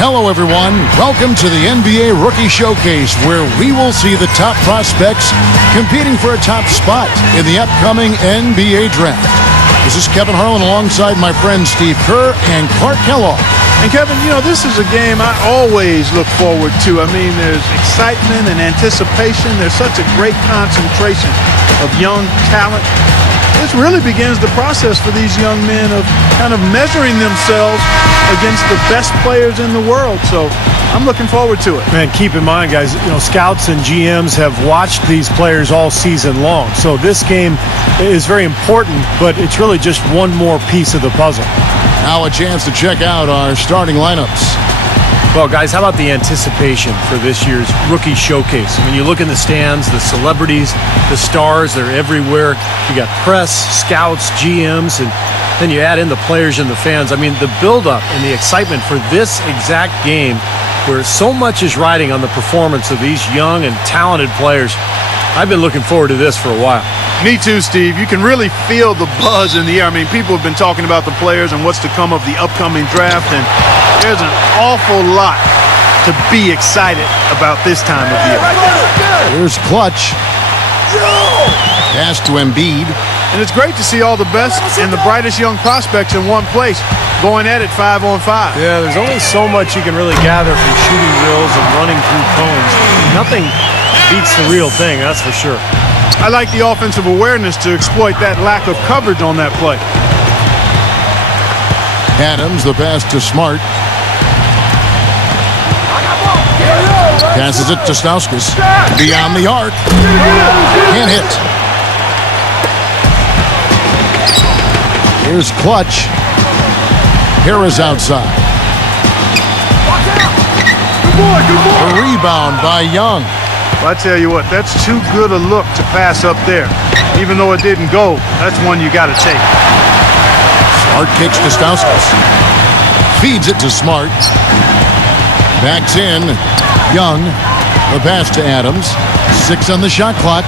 Hello, everyone. Welcome to the NBA Rookie Showcase, where we will see the top prospects competing for a top spot in the upcoming NBA Draft. This is Kevin Harlan alongside my friends Steve Kerr and Clark Kellogg. And Kevin, you know, this is a game I always look forward to. I mean, there's excitement and anticipation. There's such a great concentration of young talent. This really begins the process for these young men of kind of measuring themselves against the best players in the world. So I'm looking forward to it. Man, keep in mind, guys, you know, scouts and GMs have watched these players all season long. So this game is very important, but it's really just one more piece of the puzzle. Now a chance to check out our starting lineups. Well, guys, how about the anticipation for this year's Rookie Showcase? When you look in the stands, the celebrities, the stars, they're everywhere. You got press, scouts, GMs, and then you add in the players and the fans. I mean, the buildup and the excitement for this exact game, where so much is riding on the performance of these young and talented players. I've been looking forward to this for a while. Me too, Steve. You can really feel the buzz in the air. I mean, people have been talking about the players and what's to come of the upcoming draft, and there's an awful lot to be excited about this time of year. Here's Clutch. Pass to Embiid. And it's great to see all the best and the brightest young prospects in one place going at it 5-on-5. Yeah, there's only so much you can really gather from shooting drills and running through cones. Nothing beats the real thing, that's for sure. I like the offensive awareness to exploit that lack of coverage on that play. Adams, the pass to Smart. Passes it to Stauskas. Beyond the arc. Can't hit. Here's Clutch. Harris outside. A rebound by Young. Well, I tell you what, that's too good a look to pass up there. Even though it didn't go, that's one you got to take. Smart kicks to Stauskas. Feeds it to Smart. Backs in. Young. The pass to Adams. 6 on the shot clock.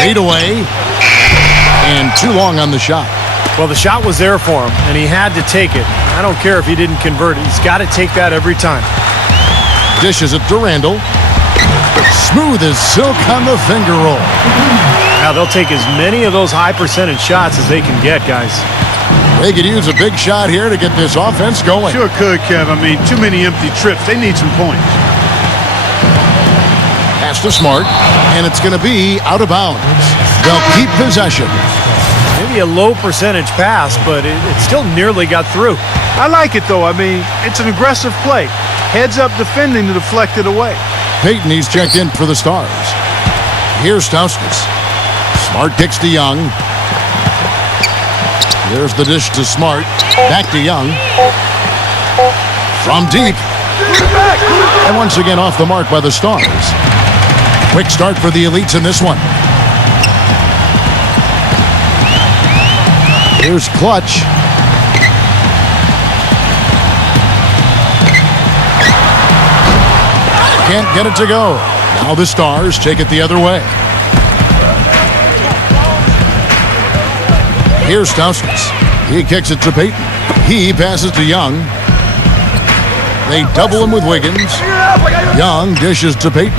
8 away. And too long on the shot. Well, the shot was there for him, and he had to take it. I don't care if he didn't convert it. He's got to take that every time. Dishes it to Randall. Smooth as silk on the finger roll. Now they'll take as many of those high percentage shots as they can get, guys. They could use a big shot here to get this offense going. Sure could, Kev. I mean, too many empty trips. They need some points. Pass to Smart, and it's going to be out of bounds. They'll keep possession. Maybe a low percentage pass, but it still nearly got through. I like it, though. I mean, it's an aggressive play. Heads up defending to deflect it away. Peyton, he's checked in for the Stars. Here's Stauskas. Smart kicks to Young. There's the dish to Smart. Back to Young. From deep. And once again off the mark by the Stars. Quick start for the elites in this one. Here's Clutch. Can't get it to go. Now the Stars take it the other way. Here's Stauskas. He kicks it to Peyton. He passes to Young. They double him with Wiggins. Young dishes to Peyton.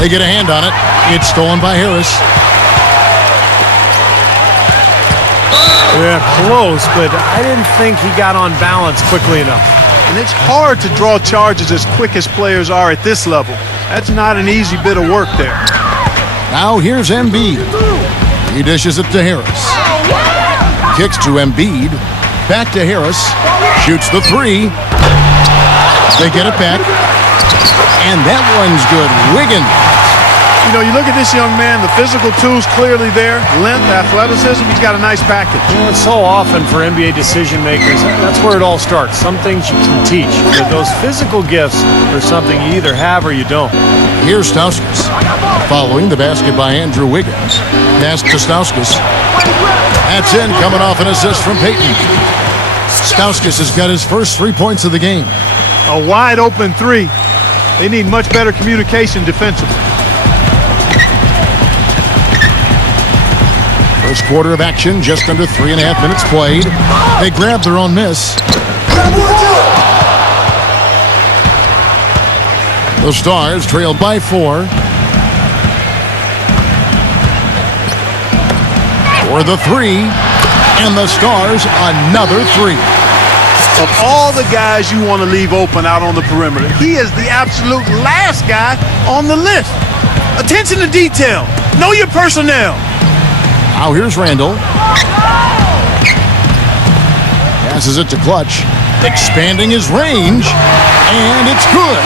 They get a hand on it. It's stolen by Harris. Yeah, close, but I didn't think he got on balance quickly enough. And it's hard to draw charges as quick as players are at this level. That's not an easy bit of work there. Now here's Embiid. He dishes it to Harris. Kicks to Embiid. Back to Harris. Shoots the 3. They get it back. And that one's good. Wiggins. You know, you look at this young man, the physical tools clearly there. Length, athleticism, he's got a nice package. You know, it's so often for NBA decision makers, that's where it all starts. Some things you can teach, but those physical gifts are something you either have or you don't. Here's Stauskas. Following the basket by Andrew Wiggins. Pass to Stauskas. That's in, coming off an assist from Peyton. Stauskas has got his first 3 points of the game. A wide open 3. They need much better communication defensively. First quarter of action, just under 3.5 minutes played. They grab their own miss. The Stars trailed by 4. For the 3, and the Stars another 3. Of all the guys you want to leave open out on the perimeter, he is the absolute last guy on the list. Attention to detail. Know your personnel. Now here's Randall. Passes it to Clutch, expanding his range, and it's good.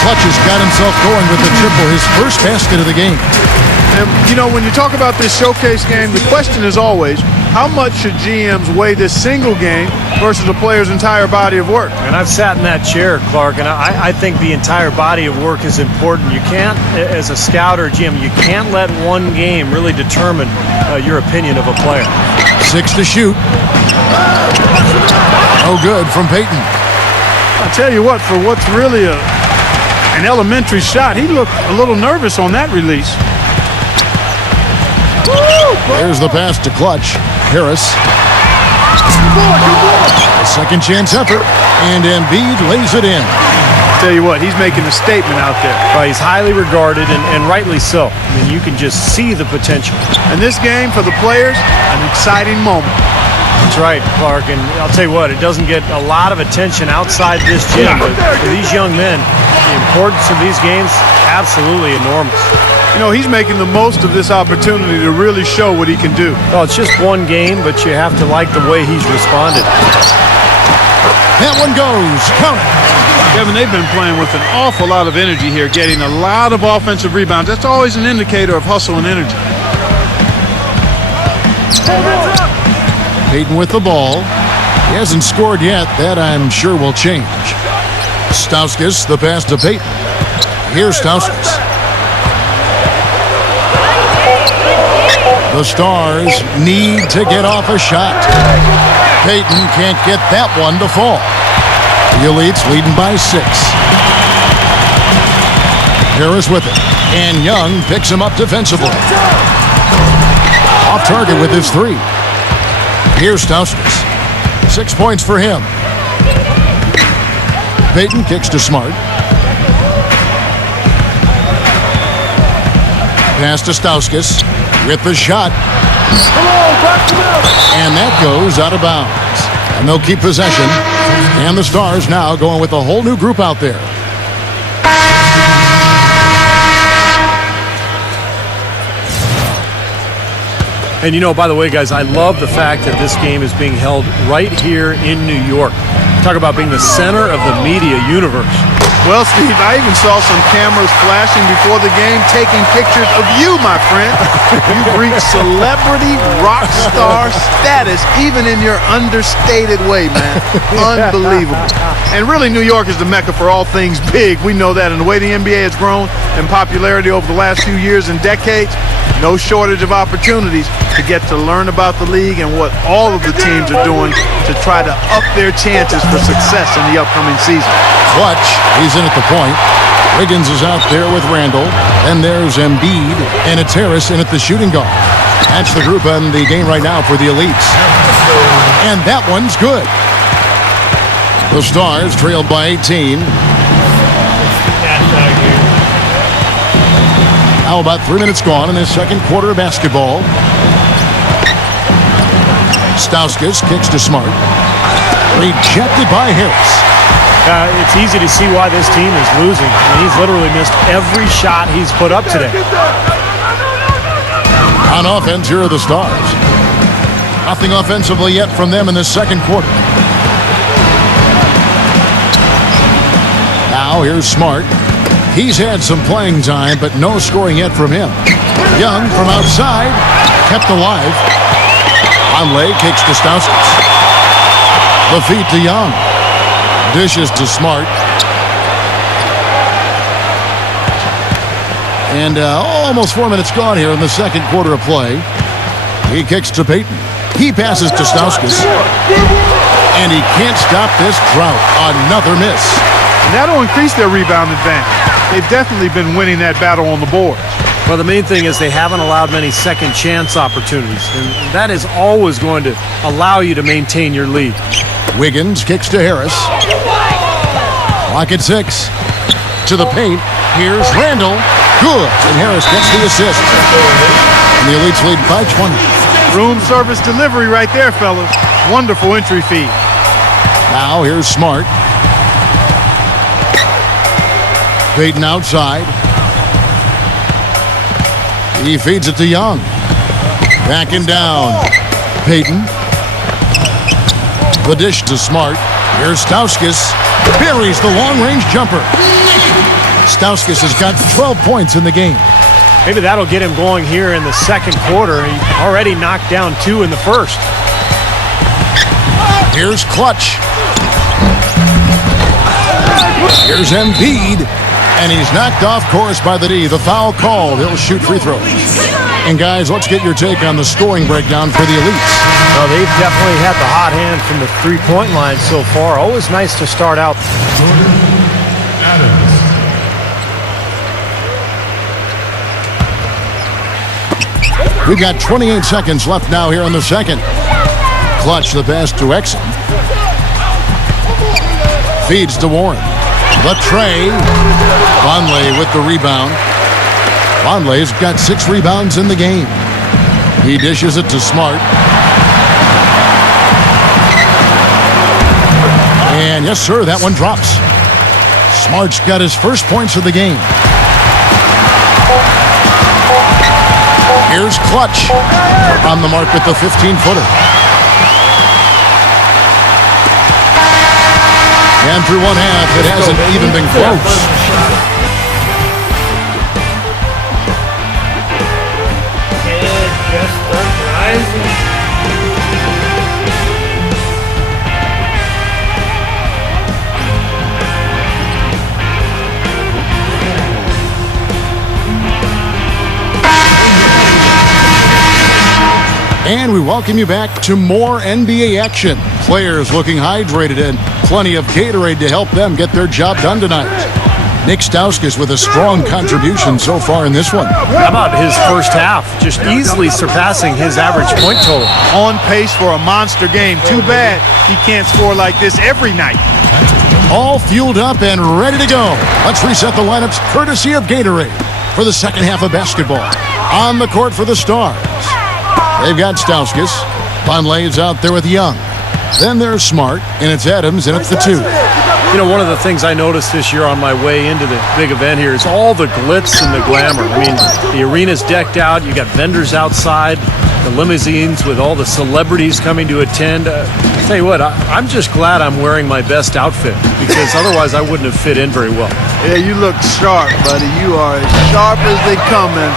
Clutch has got himself going with the triple, his first basket of the game. And, you know, when you talk about this showcase game, the question is always, how much should GMs weigh this single game versus a player's entire body of work? And I've sat in that chair, Clark, and I think the entire body of work is important. You can't, as a scout or GM, you can't let one game really determine your opinion of a player. 6 to shoot. No good from Payton. I tell you what, for what's really an elementary shot, he looked a little nervous on that release. There's the pass to Clutch. Harris. A second chance effort, and Embiid lays it in. Tell you what, he's making a statement out there. Well, he's highly regarded, and rightly so. I mean, you can just see the potential. And this game, for the players, an exciting moment. That's right, Clark, and I'll tell you what, it doesn't get a lot of attention outside this gym, but for these young men, the importance of these games, absolutely enormous. You know, he's making the most of this opportunity to really show what he can do. Well, it's just one game, but you have to like the way he's responded. That one goes. Count it. Kevin, they've been playing with an awful lot of energy here, getting a lot of offensive rebounds. That's always an indicator of hustle and energy. Payton with the ball. He hasn't scored yet. That, I'm sure, will change. Stauskas, the pass to Payton. Here's Stauskas. The Stars need to get off a shot. Payton can't get that one to fall. The Elites leading by 6. Harris with it. And Young picks him up defensively. Off target with his 3. Here's Stauskas. 6 points for him. Payton kicks to Smart. Pass to Stauskas with the shot. And that goes out of bounds. And they'll keep possession. And the Stars now going with a whole new group out there. And you know, by the way, guys, I love the fact that this game is being held right here in New York. Talk about being the center of the media universe. Well, Steve, I even saw some cameras flashing before the game taking pictures of you, my friend. You've reached celebrity rock star status, even in your understated way, man. Unbelievable. And really, New York is the mecca for all things big. We know that. And the way the NBA has grown in popularity over the last few years and decades, no shortage of opportunities to get to learn about the league and what all of the teams are doing to try to up their chances for success in the upcoming season. Clutch, he's in at the point. Wiggins is out there with Randall. And there's Embiid, and it's Harris in at the shooting guard. That's the group in the game right now for the Elites. And that one's good. The Stars trailed by 18. Now about 3 minutes gone in the second quarter of basketball. Stauskas kicks to Smart. Rejected by Harris. It's easy to see why this team is losing. I mean, he's literally missed every shot he's put up today. On offense, here are the Stars. Nothing offensively yet from them in the second quarter. Now here's Smart. He's had some playing time, but no scoring yet from him. Young from outside, kept alive. Conley kicks to Stauskas. The feed to Young. Dishes to Smart. And almost 4 minutes gone here in the second quarter of play. He kicks to Payton. He passes to Stauskas. And he can't stop this drought. Another miss. And that'll increase their rebound advantage. They've definitely been winning that battle on the boards. Well, the main thing is they haven't allowed many second chance opportunities, and that is always going to allow you to maintain your lead. Wiggins kicks to Harris. Clock at 6. To the paint. Here's Randall. Good. And Harris gets the assist. And the Elites lead by 20. Room service delivery right there, fellas. Wonderful entry feed. Now here's Smart. Payton outside. He feeds it to Young. Backing down. Payton. The dish to Smart. Here's Stauskas. Buries the long-range jumper. Stauskas has got 12 points in the game. Maybe that'll get him going here in the second quarter. He already knocked down 2 in the first. Here's Clutch. Here's Embiid. And he's knocked off course by the D. The foul called. He'll shoot free throws. And guys, let's get your take on the scoring breakdown for the Elites. Well, they've definitely had the hot hand from the three-point line so far. Always nice to start out. We've got 28 seconds left now here in the second. Clutch the pass to Exum. Feeds to Warren. The tray. Vonleh with the rebound. Vonleh's got 6 rebounds in the game. He dishes it to Smart. And yes, sir, that one drops. Smart's got his first points of the game. Here's Clutch on the mark with the 15-footer. And through one half, it hasn't even been close. And we welcome you back to more NBA action. Players looking hydrated and plenty of Gatorade to help them get their job done tonight. Nick Stauskas with a strong contribution so far in this one. How about his first half? Just easily surpassing his average point total. On pace for a monster game. Too bad he can't score like this every night. All fueled up and ready to go. Let's reset the lineups courtesy of Gatorade for the second half of basketball. On the court for the Stars. They've got Stauskas. Vonleh is out there with Young. Then there's Smart, and it's Adams, and it's the 2. You know, one of the things I noticed this year on my way into the big event here is all the glitz and the glamour. I mean, the arena's decked out. You got vendors outside, the limousines with all the celebrities coming to attend. I'll tell you what, I'm just glad I'm wearing my best outfit because otherwise I wouldn't have fit in very well. Yeah, you look sharp, buddy. You are as sharp as they come. And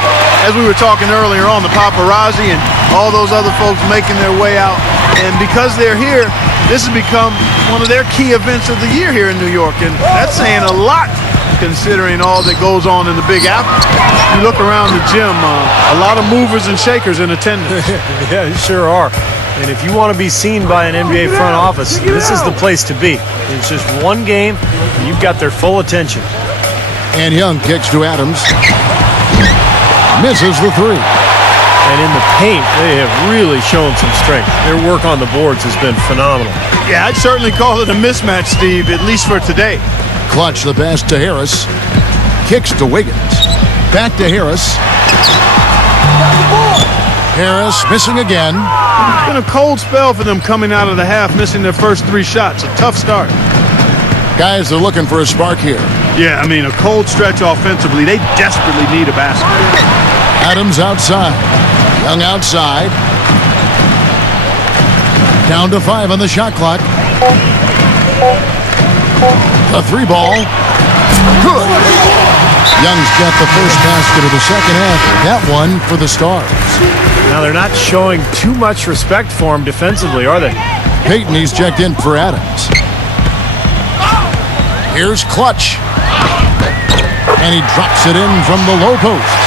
as we were talking earlier on, the paparazzi and all those other folks making their way out. And because they're here, this has become one of their key events of the year here in New York. And that's saying a lot considering all that goes on in the Big Apple. You look around the gym, a lot of movers and shakers in attendance. Yeah, you sure are. And if you want to be seen by an NBA front office, this is the place to be. It's just one game, and you've got their full attention. And Young kicks to Adams. Misses the 3. And in the paint, they have really shown some strength. Their work on the boards has been phenomenal. Yeah, I'd certainly call it a mismatch, Steve, at least for today. Clutch the pass to Harris. Kicks to Wiggins. Back to Harris. Harris missing again. It's been a cold spell for them coming out of the half, missing their first 3 shots. A tough start. Guys, they're looking for a spark here. Yeah, I mean, a cold stretch offensively. They desperately need a basket. Adams outside. Young outside. Down to 5 on the shot clock. A 3-ball. Good. Young's got the first basket of the second half. That one for the Stars. Now, they're not showing too much respect for him defensively, are they? Payton, he's checked in for Adams. Here's Clutch. And he drops it in from the low post.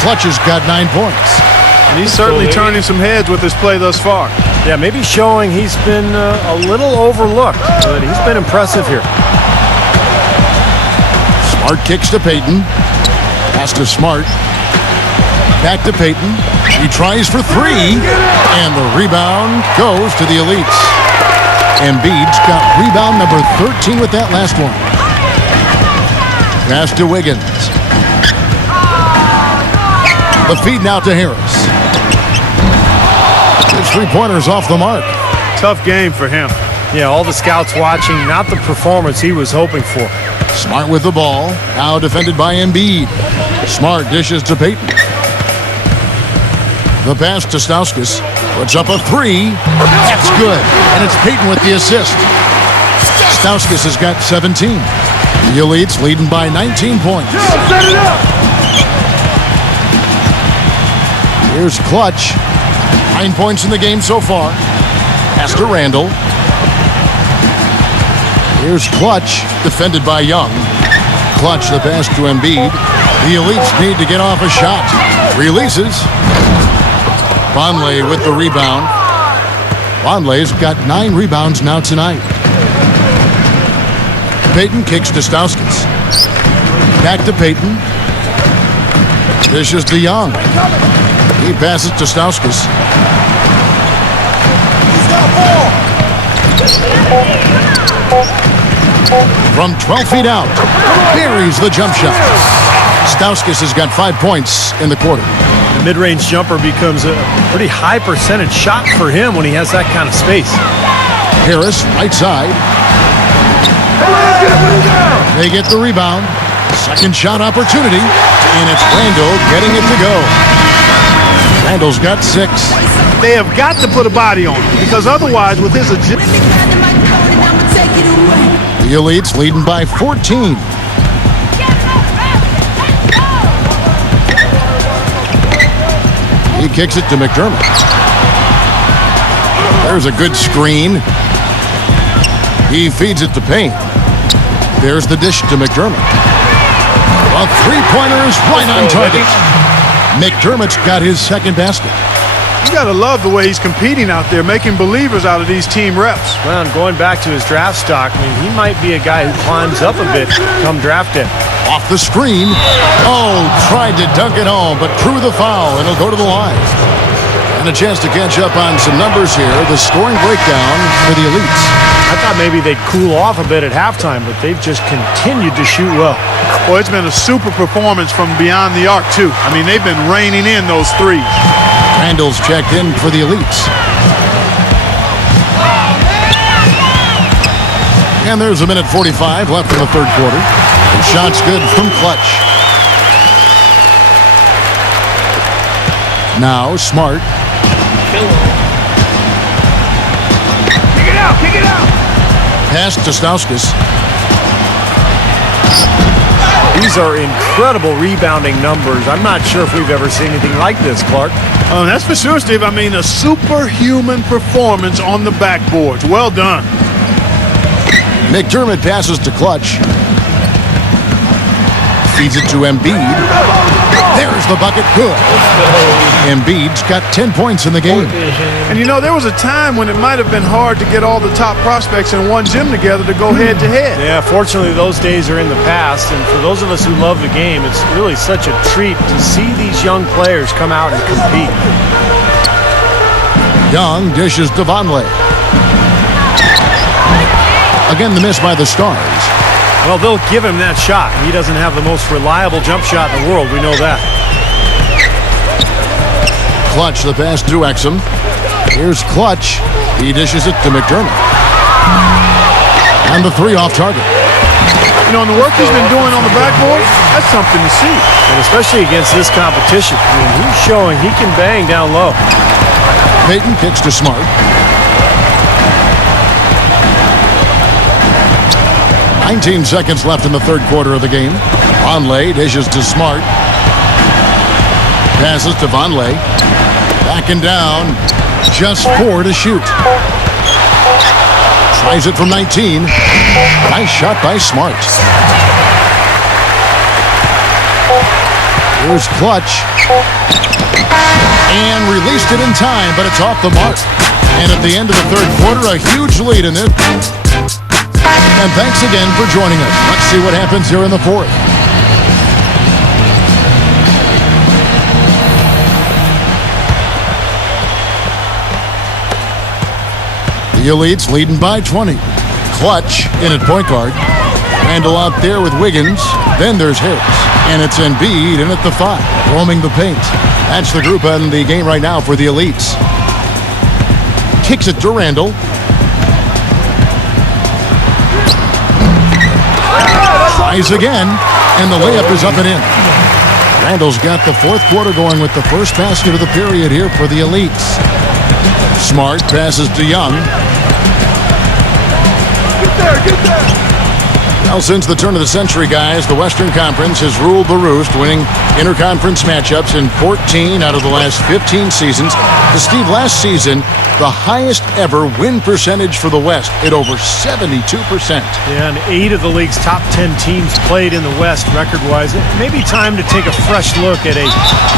Clutch has got 9 points. And he's certainly turning some heads with his play thus far. Yeah, maybe showing he's been a little overlooked, but he's been impressive here. Smart kicks to Payton. Pass to Smart. Back to Payton. He tries for three. And the rebound goes to the Elites. Embiid's got rebound number 13 with that last one. Pass to Wiggins. The feed now to Harris. His three-pointer's off the mark. Tough game for him. Yeah, all the scouts watching, not the performance he was hoping for. Smart with the ball. Now defended by Embiid. Smart dishes to Payton. The pass to Stauskas. Puts up a three. That's good. And it's Payton with the assist. Stauskas has got 17. The Elites leading by 19 points. Set it up. Here's Clutch. 9 points in the game so far. Pass to Randall. Here's Clutch, defended by Young. Clutch the pass to Embiid. The Elites need to get off a shot. Releases. Vonleh with the rebound. Vonleh's got 9 rebounds now tonight. Payton kicks to Stauskas. Back to Payton. Dishes to Young. He passes to Stauskas. From 12 feet out, buries the jump shot. Stauskas has got 5 points in the quarter. The mid-range jumper becomes a pretty high percentage shot for him when he has that kind of space. Harris, right side. They get the rebound. Second shot opportunity, and it's Randall getting it to go. Randall's got 6. They have got to put a body on him because otherwise, with his agility. The Elites leading by 14. He kicks it to McDermott. There's a good screen. He feeds it to Payne. There's the dish to McDermott. A three-pointer is right on target. McDermott's got his second basket. You got to love the way he's competing out there, making believers out of these team reps. Well, and going back to his draft stock, I mean, he might be a guy who climbs up a bit come draft day. Off the screen. Oh, tried to dunk it home, but drew the foul. It'll go to the line. And a chance to catch up on some numbers here. The scoring breakdown for the Elites. I thought maybe they'd cool off a bit at halftime, but they've just continued to shoot well. Well, it's been a super performance from beyond the arc, too. I mean, they've been raining in those threes. Randall's checked in for the Elites. And there's a minute 45 left in the third quarter. And shot's good from Clutch. Now Smart. Kick it out, kick it out. Pass to Stauskas. These are incredible rebounding numbers. I'm not sure if we've ever seen anything like this, Clark. Oh, that's for sure, Steve. I mean, a superhuman performance on the backboards. Well done. McDermott passes to Clutch. Feeds it to Embiid. There's the bucket. Good. Embiid's got 10 points in the game. And you know, there was a time when it might have been hard to get all the top prospects in one gym together to go head to head. Yeah, fortunately those days are in the past, and for those of us who love the game, it's really such a treat to see these young players come out and compete. Young dishes to Vonleh. Again, the miss by the Stars. Well, they'll give him that shot. He doesn't have the most reliable jump shot in the world. We know that. Clutch the pass to Exum. Here's Clutch. He dishes it to McDermott. And the three off target. You know, and the work he's been doing on the backboard, that's something to see. And especially against this competition. I mean, he's showing he can bang down low. Payton kicks to Smart. 19 seconds left in the third quarter of the game. Vonleh dishes to Smart. Passes to Vonleh. Back and down. Just 4 to shoot. Tries it from 19. Nice shot by Smart. Here's Clutch. And released it in time, but it's off the mark. And at the end of the third quarter, a huge lead in it. And thanks again for joining us. Let's see what happens here in the fourth. The Elites leading by 20. Clutch in at point guard. Randall out there with Wiggins. Then there's Harris. And it's Embiid in at the 5, roaming the paint. That's the group in the game right now for the Elites. Kicks it to Randall. Tries again, and the layup is up and in. Randall's got the fourth quarter going with the first basket of the period here for the Elites. Smart passes to Young. Get there. Well, since the turn of the century, guys, the Western Conference has ruled the roost, winning interconference matchups in 14 out of the last 15 seasons. To Steve, last season, the highest ever win percentage for the West at over 72%. Yeah, and 8 of the league's top 10 teams played in the West record-wise. It may be time to take a fresh look at a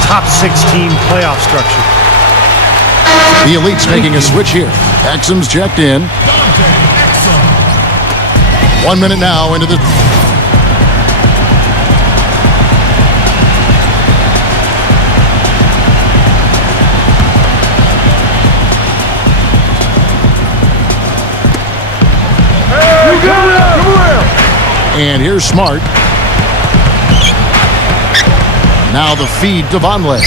top 16 playoff structure. The Elites making a switch here. Exum's checked in. 1 minute now into the... And here's Smart. Now the feed to Vonleh.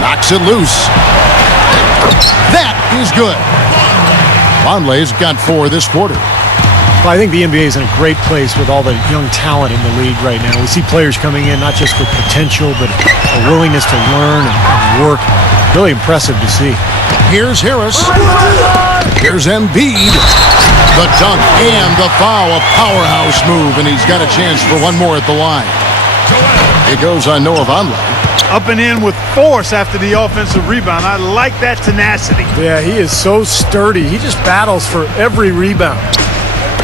Knocks it loose. That is good. Vonleh's got 4 this quarter. Well, I think the NBA is in a great place with all the young talent in the league right now. We see players coming in not just with potential, but a willingness to learn and work. Really impressive to see. Here's Harris. Here's Embiid. The dunk and the foul. A powerhouse move, and he's got a chance for one more at the line. It goes on Noah Vonleh. Up and in with force after the offensive rebound. I like that tenacity. Yeah, he is so sturdy. He just battles for every rebound.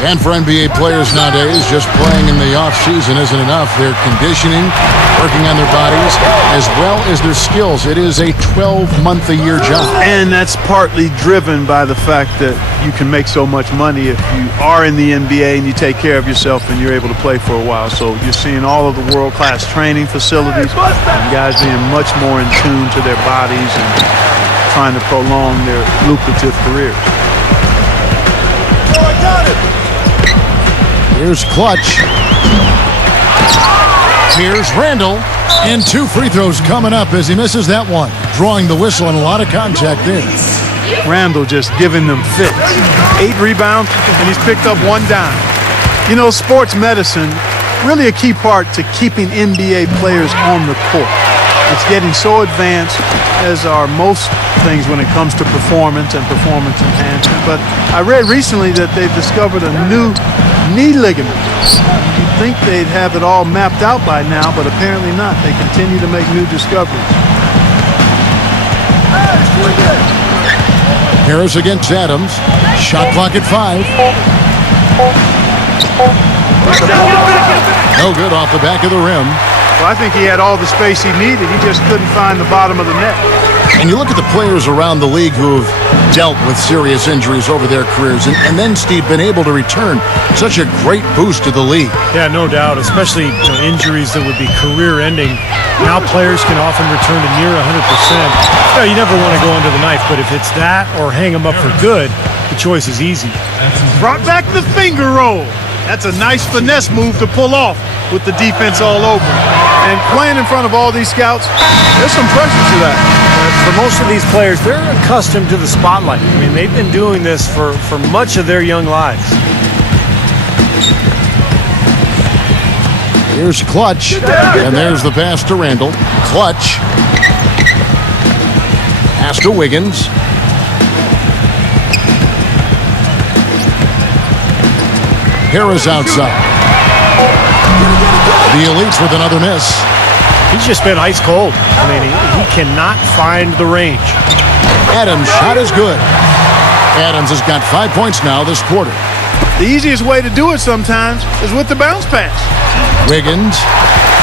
And for NBA players nowadays, just playing in the offseason isn't enough. They're conditioning, working on their bodies, as well as their skills. It is a 12-month-a-year job. And that's partly driven by the fact that you can make so much money if you are in the NBA and you take care of yourself and you're able to play for a while. So you're seeing all of the world-class training facilities and guys being much more in tune to their bodies and trying to prolong their lucrative careers. Oh, I got it! Here's Clutch. Here's Randall. And 2 free throws coming up as he misses that one. Drawing the whistle and a lot of contact there. Randall just giving them fits. 8 rebounds, and he's picked up 1 dime. You know, sports medicine, really a key part to keeping NBA players on the court. It's getting so advanced, as are most things when it comes to performance and performance enhancement. But I read recently that they've discovered a new knee ligament. You'd think they'd have it all mapped out by now, but apparently not. They continue to make new discoveries. Harris against Adams. Shot clock at 5. No good off the back of the rim. Well, I think he had all the space he needed. He just couldn't find the bottom of the net. And you look at the players around the league who have dealt with serious injuries over their careers, and then, Steve, been able to return. Such a great boost to the league. Yeah, no doubt, especially injuries that would be career-ending. Now players can often return to near 100%. You never want to go under the knife, but if it's that or hang them up for good, the choice is easy. Brought back the finger roll. That's a nice finesse move to pull off with the defense all over. And playing in front of all these scouts, there's some pressure to that. For most of these players, they're accustomed to the spotlight. I mean, they've been doing this for much of their young lives. Here's Clutch, and there's the pass to Randall. Clutch. Pass to Wiggins. Harris outside. The Elites with another miss. He's just been ice cold. I mean, he cannot find the range. Adams' shot is good. Adams has got 5 points now this quarter. The easiest way to do it sometimes is with the bounce pass. Wiggins,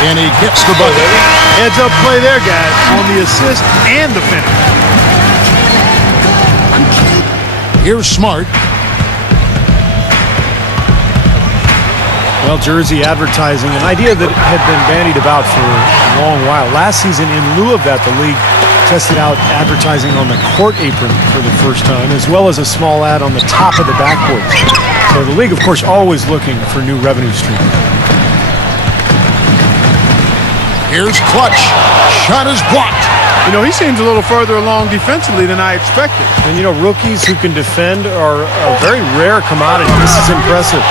and he gets the bucket. Heads up play there, guys, on the assist and the finish. Here's Smart. Well, jersey advertising, an idea that had been bandied about for a long while. Last season, in lieu of that, the league tested out advertising on the court apron for the first time, as well as a small ad on the top of the backboard. So the league, of course, always looking for new revenue streams. Here's Clutch. Shot is blocked. You know, he seems a little further along defensively than I expected. And, you know, rookies who can defend are a very rare commodity. This is impressive.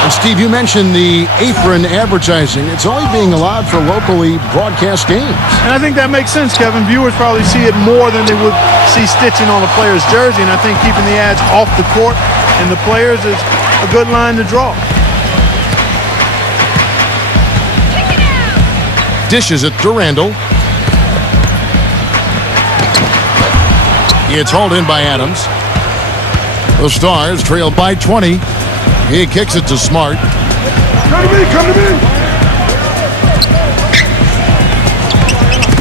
And Steve, you mentioned the apron advertising. It's only being allowed for locally broadcast games. And I think that makes sense, Kevin. Viewers probably see it more than they would see stitching on a player's jersey. And I think keeping the ads off the court and the players is a good line to draw. Dishes it to Randall. It's hauled in by Adams. The Stars trail by 20. He kicks it to Smart. Come to me.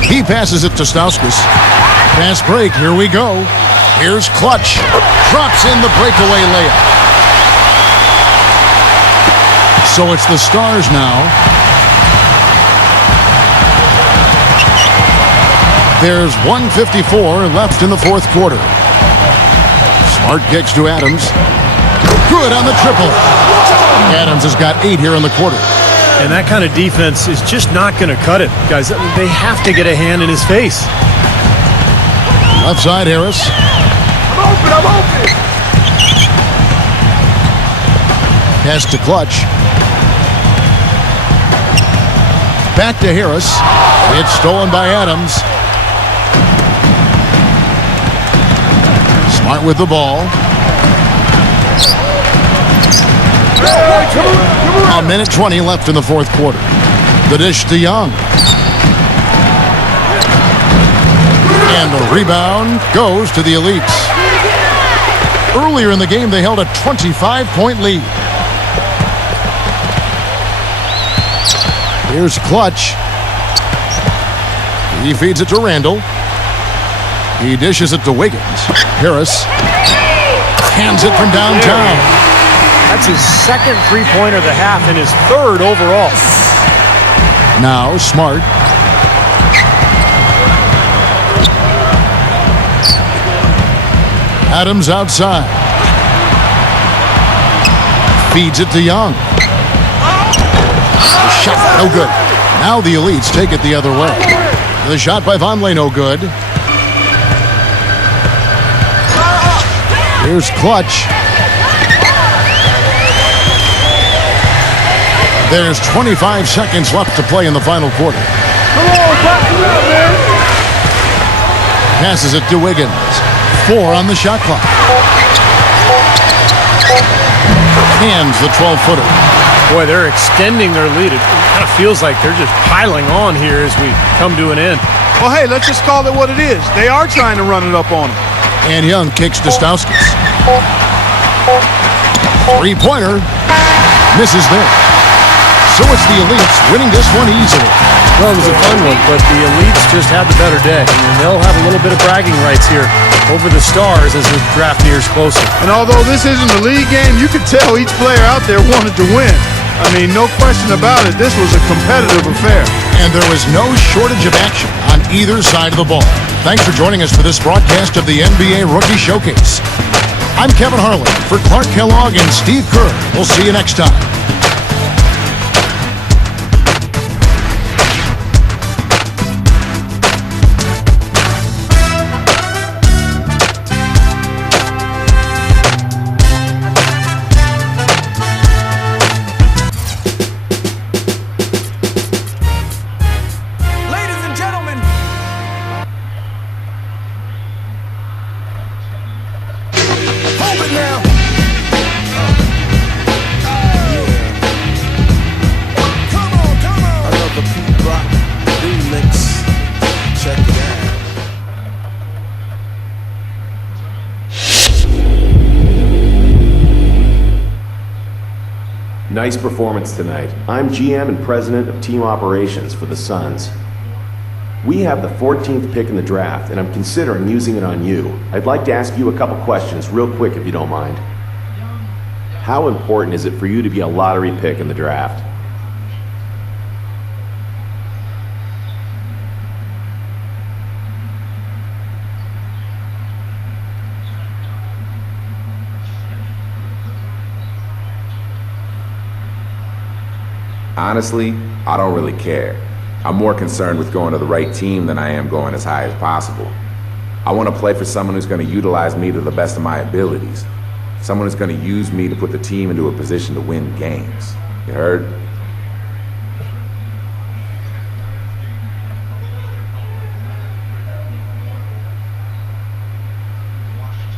He passes it to Stauskas. Fast break, here we go. Here's Clutch. Drops in the breakaway layup. So it's the Stars now. There's 1:54 left in the fourth quarter. Smart kicks to Adams. Good on the triple. Adams has got 8 here in the quarter. And that kind of defense is just not going to cut it. Guys, they have to get a hand in his face. Left side, Harris. I'm open. Pass to Clutch. Back to Harris. It's stolen by Adams. Smart with the ball. A minute 20 left in the fourth quarter. The dish to Young. And the rebound goes to the Elites. Earlier in the game, they held a 25-point lead. Here's Clutch. He feeds it to Randall. He dishes it to Wiggins. Harris hands it from downtown. That's his second three-pointer of the half and his third overall. Now Smart. Adams outside. Feeds it to Young. The shot, no good. Now the Elites take it the other way. The shot by Vonleh, no good. Here's Clutch. There's 25 seconds left to play in the final quarter. Come on, back it up, man. Passes it to Wiggins. 4 on the shot clock. Hands the 12-footer. Boy, they're extending their lead. It kind of feels like they're just piling on here as we come to an end. Well, hey, let's just call it what it is. They are trying to run it up on them. And Young kicks to Stauskas. Three-pointer. Misses there. So it's the Elites winning this one easily. Well, it was a fun one, but the Elites just had the better day. And they'll have a little bit of bragging rights here over the Stars as the draft nears closer. And although this isn't a league game, you could tell each player out there wanted to win. I mean, no question about it, this was a competitive affair. And there was no shortage of action on either side of the ball. Thanks for joining us for this broadcast of the NBA Rookie Showcase. I'm Kevin Harlan for Clark Kellogg and Steve Kerr. We'll see you next time. Nice performance tonight. I'm GM and President of Team Operations for the Suns. We have the 14th pick in the draft, and I'm considering using it on you. I'd like to ask you a couple questions real quick if you don't mind. How important is it for you to be a lottery pick in the draft? Honestly, I don't really care. I'm more concerned with going to the right team than I am going as high as possible. I want to play for someone who's going to utilize me to the best of my abilities. Someone who's going to use me to put the team into a position to win games. You heard?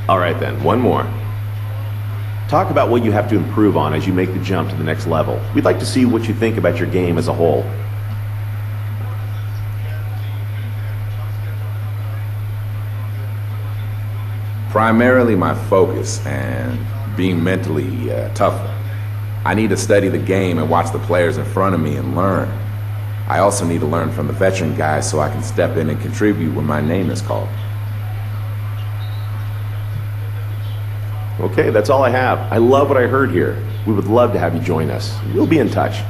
All right then, one more. Talk about what you have to improve on as you make the jump to the next level. We'd like to see what you think about your game as a whole. Primarily my focus and being mentally tougher. I need to study the game and watch the players in front of me and learn. I also need to learn from the veteran guys so I can step in and contribute when my name is called. Okay, that's all I have. I love what I heard here. We would love to have you join us. We'll be in touch.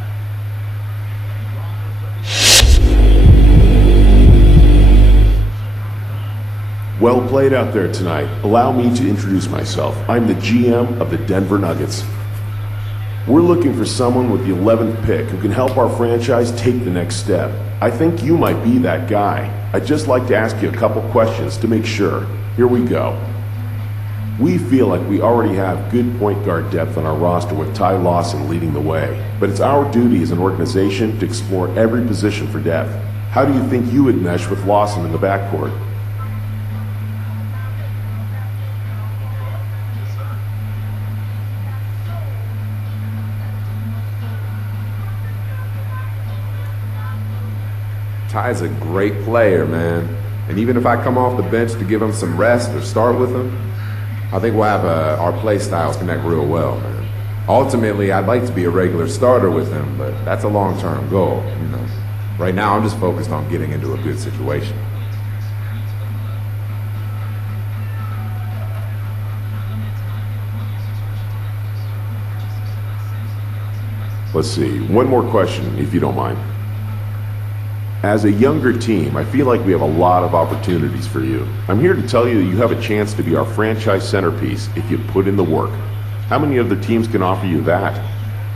Well played out there tonight. Allow me to introduce myself. I'm the GM of the Denver Nuggets. We're looking for someone with the 11th pick who can help our franchise take the next step. I think you might be that guy. I'd just like to ask you a couple questions to make sure. Here we go. We feel like we already have good point guard depth on our roster with Ty Lawson leading the way, but it's our duty as an organization to explore every position for depth. How do you think you would mesh with Lawson in the backcourt? Ty's a great player, man. And even if I come off the bench to give him some rest or start with him, I think we'll have our play styles connect real well, man. Ultimately, I'd like to be a regular starter with him, but that's a long-term goal, you know. Right now, I'm just focused on getting into a good situation. Let's see, one more question, if you don't mind. As a younger team, I feel like we have a lot of opportunities for you. I'm here to tell you that you have a chance to be our franchise centerpiece if you put in the work. How many other teams can offer you that?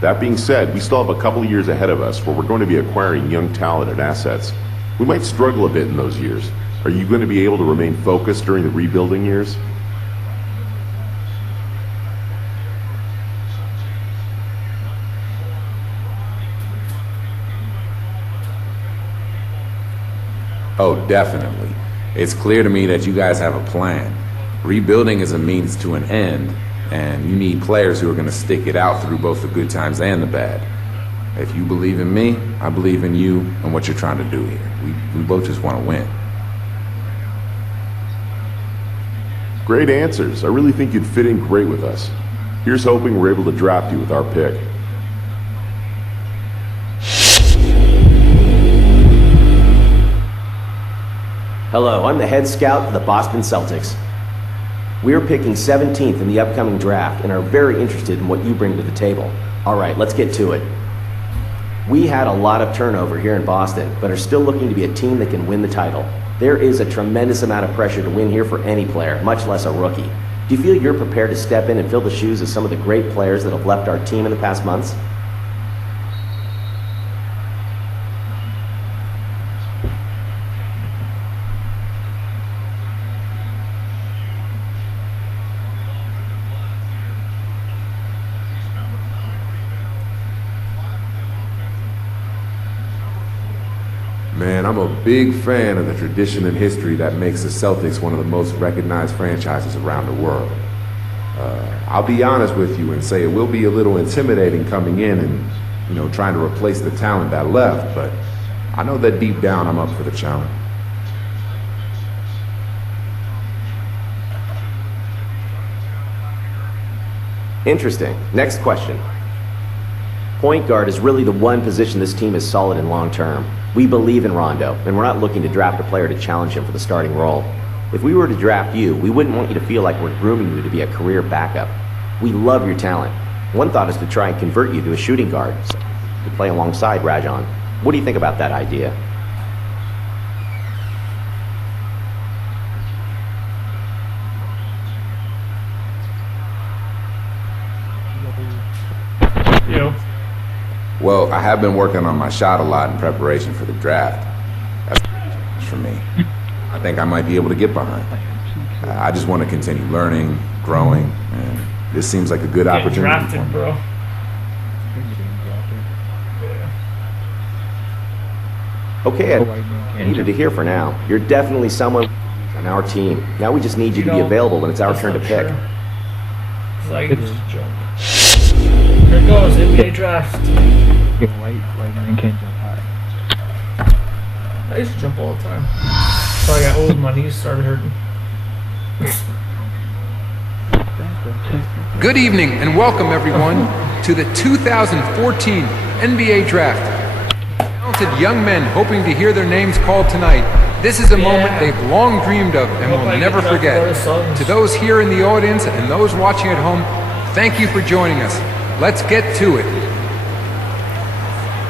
That being said, we still have a couple of years ahead of us where we're going to be acquiring young talent and assets. We might struggle a bit in those years. Are you going to be able to remain focused during the rebuilding years? Oh, definitely. It's clear to me that you guys have a plan. Rebuilding is a means to an end, and you need players who are going to stick it out through both the good times and the bad. If you believe in me, I believe in you and what you're trying to do here. We both just want to win. Great answers. I really think you'd fit in great with us. Here's hoping we're able to draft you with our pick. Hello, I'm the head scout for the Boston Celtics. We're picking 17th in the upcoming draft and are very interested in what you bring to the table. All right, let's get to it. We had a lot of turnover here in Boston, but are still looking to be a team that can win the title. There is a tremendous amount of pressure to win here for any player, much less a rookie. Do you feel you're prepared to step in and fill the shoes of some of the great players that have left our team in the past months? Man, I'm a big fan of the tradition and history that makes the Celtics one of the most recognized franchises around the world. I'll be honest with you and say it will be a little intimidating coming in and, trying to replace the talent that left, but I know that deep down I'm up for the challenge. Interesting. Next question. Point guard is really the one position this team is solid in long term. We believe in Rondo, and we're not looking to draft a player to challenge him for the starting role. If we were to draft you, we wouldn't want you to feel like we're grooming you to be a career backup. We love your talent. One thought is to try and convert you to a shooting guard, so to play alongside Rajon. What do you think about that idea? Well, I have been working on my shot a lot in preparation for the draft. That's for me. I think I might be able to get behind. I just want to continue learning, growing, and this seems like a good opportunity. Drafted, bro. Okay, I needed to hear for now. You're definitely someone on our team. Now we just need you to be available when it's our turn to pick. Like, here it goes, NBA draft. White man can't jump high. I used to jump all the time. So I got old, my knees started hurting. Good evening and welcome everyone to the 2014 NBA Draft. Talented young men hoping to hear their names called tonight. This is a moment they've long dreamed of and will never forget. To those here in the audience and those watching at home, thank you for joining us. Let's get to it.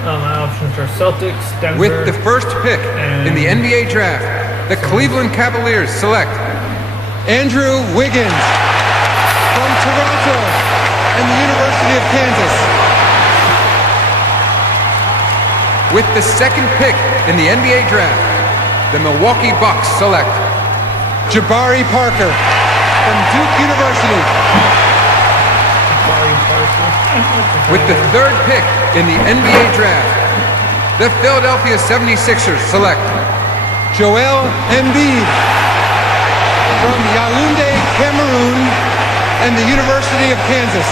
My options are Celtics, Denver. With the first pick in the NBA Draft, the Cleveland Cavaliers select Andrew Wiggins from Toronto and the University of Kansas. With the second pick in the NBA Draft, the Milwaukee Bucks select Jabari Parker from Duke University. With the third pick in the NBA Draft, the Philadelphia 76ers select Joel Embiid from Yaoundé, Cameroon and the University of Kansas.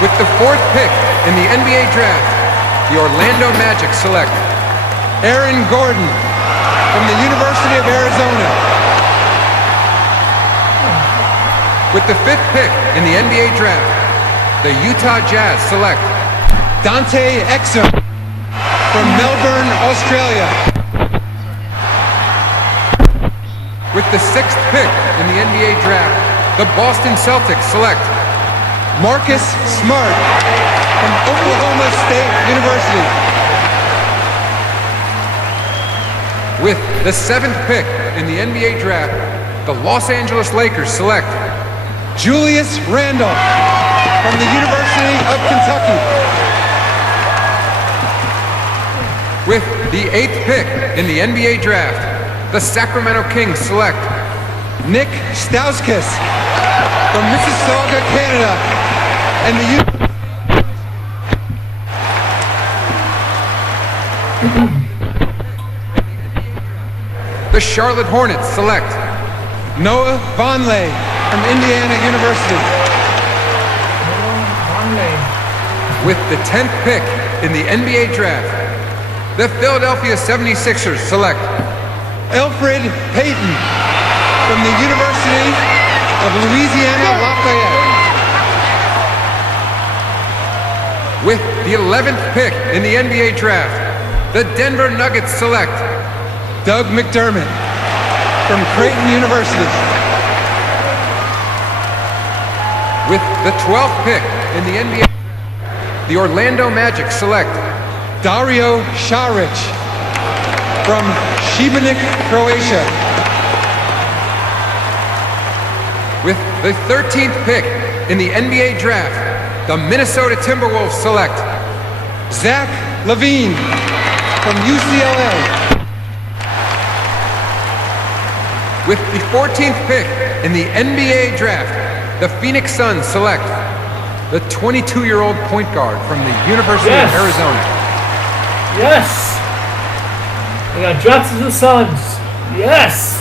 With the fourth pick in the NBA Draft, the Orlando Magic select Aaron Gordon from the University of Arizona. With the fifth pick in the NBA Draft, the Utah Jazz select Dante Exum from Melbourne, Australia. With the sixth pick in the NBA Draft, the Boston Celtics select Marcus Smart from Oklahoma State University. With the seventh pick in the NBA Draft, the Los Angeles Lakers select Julius Randle from the University of Kentucky. With the eighth pick in the NBA Draft, the Sacramento Kings select Nick Stauskas from Mississauga, Canada, and the Charlotte Hornets select Noah Vonleh from Indiana University. With the 10th pick in the NBA Draft, the Philadelphia 76ers select Elfrid Payton from the University of Louisiana Lafayette. With the 11th pick in the NBA Draft, the Denver Nuggets select Doug McDermott from Creighton University. With the 12th pick in the NBA, the Orlando Magic select Dario Saric from Šibenik, Croatia. With the 13th pick in the NBA Draft, the Minnesota Timberwolves select Zach LaVine from UCLA. With the 14th pick in the NBA Draft, the Phoenix Suns select the 22-year-old point guard from the University of Arizona. Yes! They got drafted to the Suns. Yes!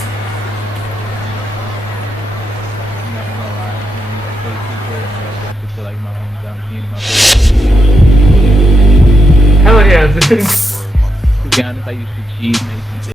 Hell yeah, dude. To be honest, I used to cheat.